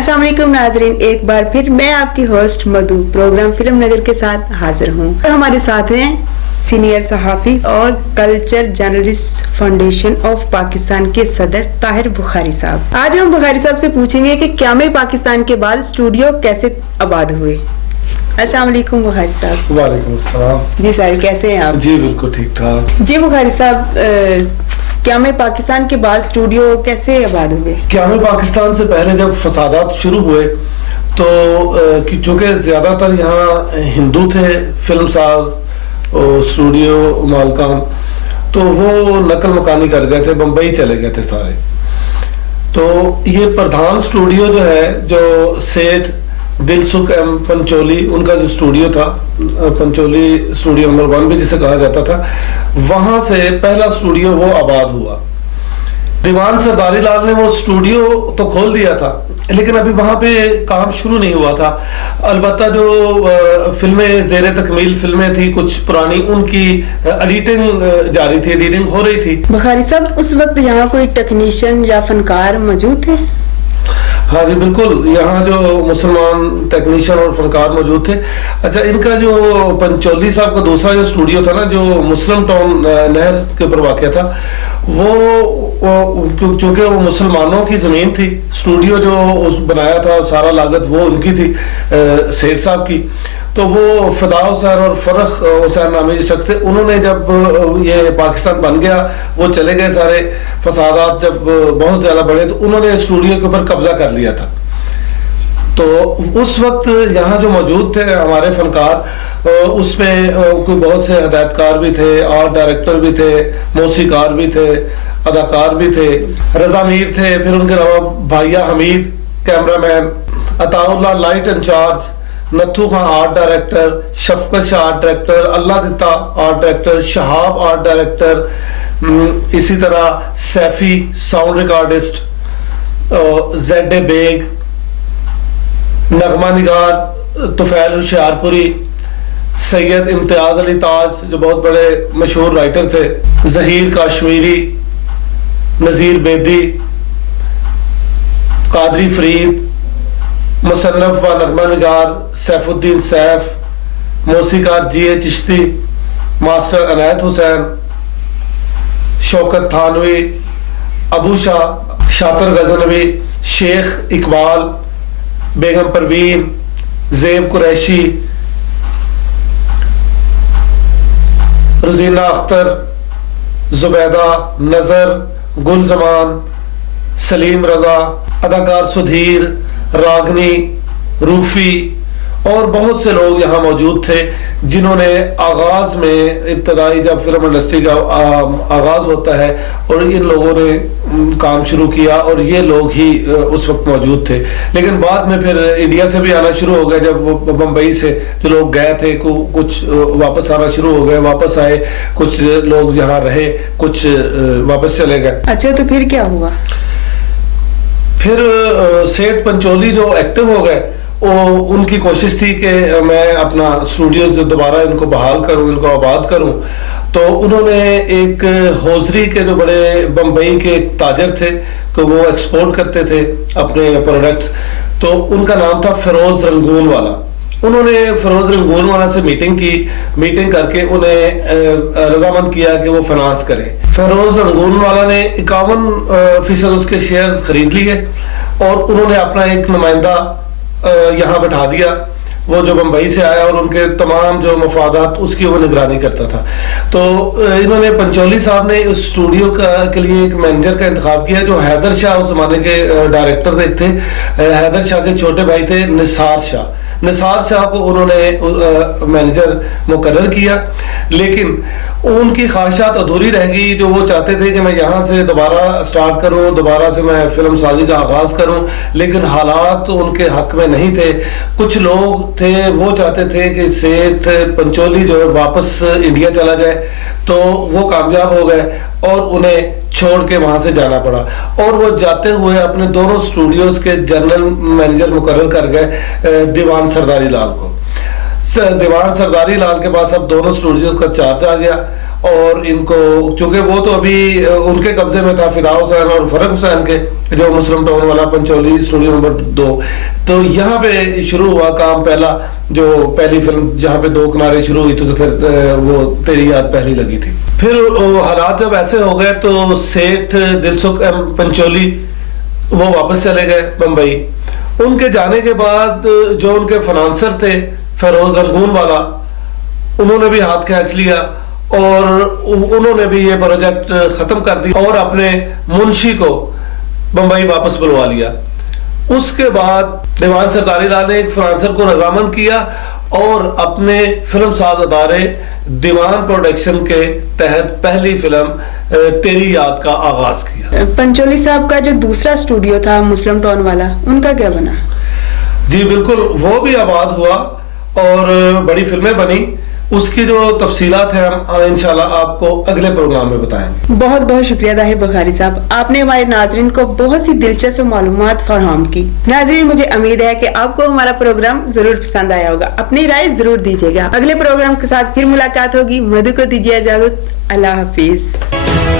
अस्सलाम वालेकुम नाजरीन, एक बार फिर मैं आपकी होस्ट मधु प्रोग्राम फिल्म नगर के साथ हाजिर हूँ। और हमारे साथ हैं सीनियर सहाफ़ी और culture journalist foundation of Pakistan के सदर ताहिर बुखारी साहब। आज हम बुखारी साहब से पूछेंगे कि क़याम पाकिस्तान के बाद स्टूडियो कैसे आबाद हुए। अस्सलाम वालेकुम बुखारी साहब। वालेकुम अस्सलाम। जी सर, कैसे हैं आप? जी बिल्कुल ठीक ठाक। जी बुखारी साहब, क़याम पाकिस्तान के बाद स्टूडियो कैसे आबाद हुए? क़याम पाकिस्तान से पहले जब फसादात शुरू हुए तो चूँकि ज़्यादातर यहाँ हिंदू थे फिल्म साज और स्टूडियो मालकान, तो वो नकल मकानी कर गए थे, बम्बई चले गए थे सारे। तो ये प्रधान स्टूडियो जो है, जो सेठ दिलसुख एम पंचोली उनका जो स्टूडियो था, पंचोली स्टूडियो नंबर 1 भी जिसे कहा जाता था, वहाँ से पहला स्टूडियो वो आबाद हुआ। दीवान सरदारी लाल ने वो स्टूडियो तो खोल दिया था, लेकिन अभी वहाँ पे काम शुरू नहीं हुआ था। अलबत्ता जो फिल्में ज़ेरे तकमील फिल्में थी कुछ पुरानी, उनकी एडिटिंग जारी थी, एडिटिंग हो रही थी। बुखारी साहब, उस वक्त यहाँ कोई टेक्नीशियन या फनकार मौजूद थे? हाँ जी बिल्कुल, यहाँ जो मुसलमान टेक्नीशियन और फनकार मौजूद थे। अच्छा, इनका जो पंचोली साहब का दूसरा जो स्टूडियो था ना, जो मुस्लिम टाउन नहर के ऊपर वाक़या था, वो चूँकि वो मुसलमानों की ज़मीन थी, स्टूडियो जो बनाया था सारा लागत वो उनकी थी, सेठ साहब की। तो वो फिदा हुसैन और फरख हुसैन नामी जो शख्स थे, उन्होंने जब ये पाकिस्तान बन गया, वो चले गए सारे, फसादात जब बहुत ज़्यादा बढ़े तो उन्होंने स्टूडियो के ऊपर कब्जा कर लिया था। तो उस वक्त यहाँ जो मौजूद थे हमारे फनकार, उसमें कोई बहुत से हदायतकार भी थे, आर्ट डायरेक्टर भी थे, मौसीकार भी थे, अदाकार भी थे, रजा मीर थे, फिर उनके अलावा भाइया Hameed cameraman, Ataullah light incharge, Nathu Khan art director, Shafqat Shah art director, Allah Ditta art director, Shahab art director, इसी तरह Saifi sound recordist, Z A Baig, नगमा निगार तुफैल होशियारपुरी, सैयद इम्तियाज अली ताज जो बहुत बड़े मशहूर राइटर थे, जहीर काश्मीरी, नज़ीर बेदी, कादरी फरीद, मुसन्नफ व नगमा निगार सैफुद्दीन सैफ, मौसीकार जी.ए. चिश्ती, मास्टर अनायत हुसैन, शौकत थानवी, अबू शाह, शातर गजनवी, शेख इकबाल, बेगम परवीन, ज़ेब कुरैशी, रुजीना अख्तर, जुबैदा, नज़र, गुल जमान, सलीम रजा, अदाकार सुधीर, रागनी, रूफी और बहुत से लोग यहाँ मौजूद थे, जिन्होंने आगाज़ में इब्तदाई जब फिल्म इंडस्ट्री का आगाज़ होता है और इन लोगों ने काम शुरू किया, और ये लोग ही उस वक्त मौजूद थे। लेकिन बाद में फिर इंडिया से भी आना शुरू हो गया, जब बम्बई से जो लोग गए थे कुछ वापस आना शुरू हो गए, वापस आए, कुछ लोग यहाँ रहे, कुछ वापस चले गए। अच्छा, तो फिर क्या हुआ? फिर सेठ पंचोली जो एक्टिव हो गए, उनकी कोशिश थी कि मैं अपना स्टूडियोज दोबारा इनको बहाल करूं, इनको आबाद करूं। तो उन्होंने एक हौजरी के जो बड़े बम्बई के ताजर थे कि वो एक्सपोर्ट करते थे अपने प्रोडक्ट्स, तो उनका नाम था फिरोज रंगून वाला। उन्होंने फिरोज रंगून वाला से मीटिंग की, मीटिंग करके उन्हें रजामंद किया कि वो फाइनेंस करें। फिरोज रंगून वाला ने 51% उसके शेयर्स खरीद लिए और उन्होंने अपना एक नुमाइंदा यहाँ बैठा दिया, वो जो बम्बई से आया, और उनके तमाम जो मफादात उसकी वो निगरानी करता था। तो इन्होंने पंचोली साहब ने उस स्टूडियो के लिए एक मैनेजर का इंतखाब किया, जो हैदर शाह उस जमाने के डायरेक्टर थे। हैदर शाह के छोटे भाई थे निसार शाह। निसार शाह को उन्होंने मैनेजर मुकर्रर किया, लेकिन उनकी ख्वाहिशात अधूरी रह गई। जो वो चाहते थे कि मैं यहाँ से दोबारा स्टार्ट करूँ, दोबारा से मैं फिल्म साजी का आगाज़ करूँ, लेकिन हालात तो उनके हक में नहीं थे। कुछ लोग थे वो चाहते थे कि सेठ पंचोली जो है वापस इंडिया चला जाए, तो वो कामयाब हो गए और उन्हें छोड़ के वहाँ से जाना पड़ा। और वो जाते हुए अपने दोनों स्टूडियोज के जनरल मैनेजर मुकर्रर कर गए दीवान सरदारी लाल को। दीवान सरदारी लाल के पास अब दोनों स्टूडियोज का चार्ज आ गया और इनको चूंकि वो तो अभी उनके कब्जे में था फिदा हुसैन और फरक हुसैन के, जो मुस्लिम टाउन वाला पंचोली स्टूडियो नंबर 2, तो यहाँ पे शुरू हुआ काम पहला, जो पहली फिल्म जहाँ पे दो किनारे शुरू हुई थी, तो फिर वो तेरी याद पहली लगी थी। फिर हालात जब ऐसे हो गए तो सेठ दिलसुख पंचोली वो वापस चले गए बम्बई। उनके जाने के बाद जो उनके फाइनेंसर थे फेरोज रंगून वाला, उन्होंने भी हाथ खींच लिया और उन्होंने भी ये प्रोजेक्ट खत्म कर दिया और अपने मुंशी को बम्बई वापस बुलवा लिया। उसके बाद दीवान सरदारी लाल ने एक फाइनेंसर को रजामंद किया और अपने फिल्म साज अदारे दीवान प्रोडक्शन के तहत पहली फिल्म तेरी याद का आगाज किया। पंचोली साहब का जो दूसरा स्टूडियो था मुस्लिम टाउन वाला, उनका क्या बना? जी बिल्कुल, वो भी आबाद हुआ और बड़ी फिल्में बनी। उसकी जो तफसीलात हैं हम इंशाल्लाह आपको अगले प्रोग्राम में बताएंगे। बहुत बहुत शुक्रिया ताहिर बुखारी साहब, आपने हमारे नाजरीन को बहुत सी दिलचस्प मालूमात फराहम की। नाजरीन, मुझे उम्मीद है कि आपको हमारा प्रोग्राम जरूर पसंद आया होगा। अपनी राय जरूर दीजिएगा। अगले प्रोग्राम के साथ फिर मुलाकात होगी। मधु को दीजिए इजाजत। अल्लाह हाफिज।